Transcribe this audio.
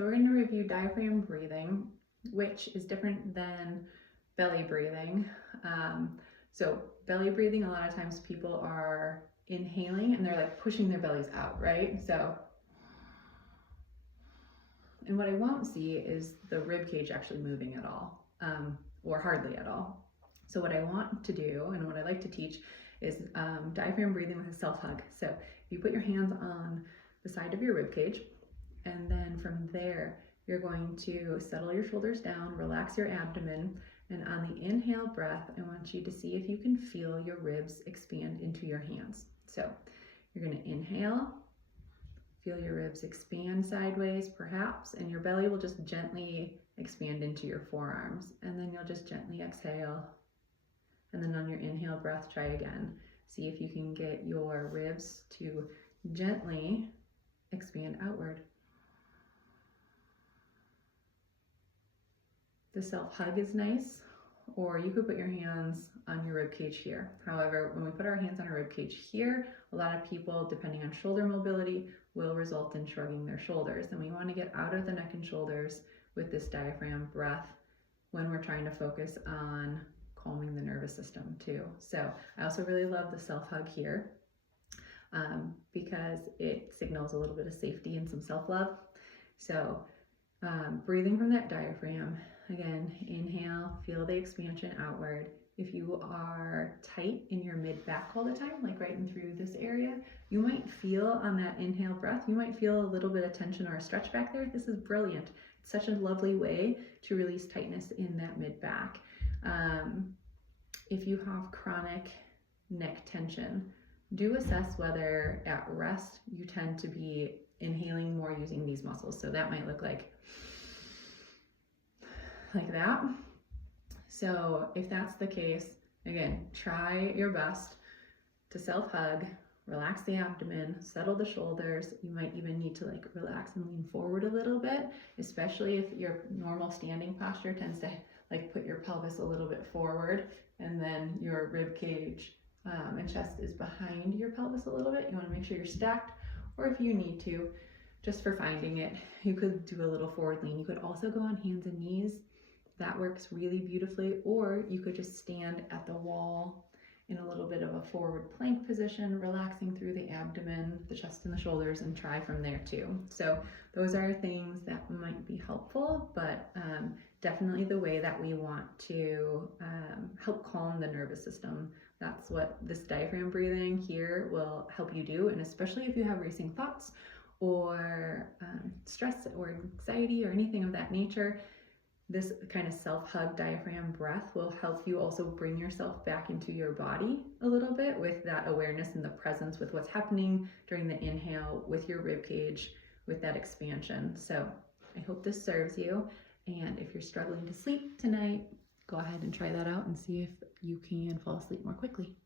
So we're going to review diaphragm breathing, which is different than belly breathing. So belly breathing, a lot of times people are inhaling and they're like pushing their bellies out, right? So, and what I won't see is the rib cage actually moving at all, or hardly at all. So what I want to do, and what I like to teach, is diaphragm breathing with a self-hug. So if you put your hands on the side of your rib cage, and then from there, you're going to settle your shoulders down, relax your abdomen, and on the inhale breath, I want you to see if you can feel your ribs expand into your hands. So you're going to inhale, feel your ribs expand sideways perhaps, and your belly will just gently expand into your forearms. And then you'll just gently exhale. And then on your inhale breath, try again. See if you can get your ribs to gently expand outward. The self-hug is nice, or you could put your hands on your rib cage here. However, when we put our hands on our rib cage here, a lot of people, depending on shoulder mobility, will result in shrugging their shoulders. And we want to get out of the neck and shoulders with this diaphragm breath when we're trying to focus on calming the nervous system too. So I also really love the self-hug here because it signals a little bit of safety and some self-love. So breathing from that diaphragm, again, inhale, feel the expansion outward. If you are tight in your mid-back all the time, like right in through this area, you might feel on that inhale breath, you might feel a little bit of tension or a stretch back there. This is brilliant. It's such a lovely way to release tightness in that mid-back. If you have chronic neck tension, do assess whether at rest you tend to be inhaling more using these muscles. So that might look like that. So if that's the case, again, try your best to self-hug, relax the abdomen, settle the shoulders. You might even need to like relax and lean forward a little bit, especially if your normal standing posture tends to like put your pelvis a little bit forward and then your rib cage and chest is behind your pelvis a little bit. You want to make sure you're stacked, or if you need to, just for finding it, you could do a little forward lean. You could also go on hands and knees. That works really beautifully, or you could just stand at the wall in a little bit of a forward plank position, relaxing through the abdomen, the chest and the shoulders, and try from there too. So those are things that might be helpful, but definitely the way that we want to help calm the nervous system. That's what this diaphragm breathing here will help you do, and especially if you have racing thoughts or stress or anxiety or anything of that nature, this kind of self-hug diaphragm breath will help you also bring yourself back into your body a little bit with that awareness and the presence with what's happening during the inhale with your rib cage, with that expansion. So I hope this serves you. And if you're struggling to sleep tonight, go ahead and try that out and see if you can fall asleep more quickly.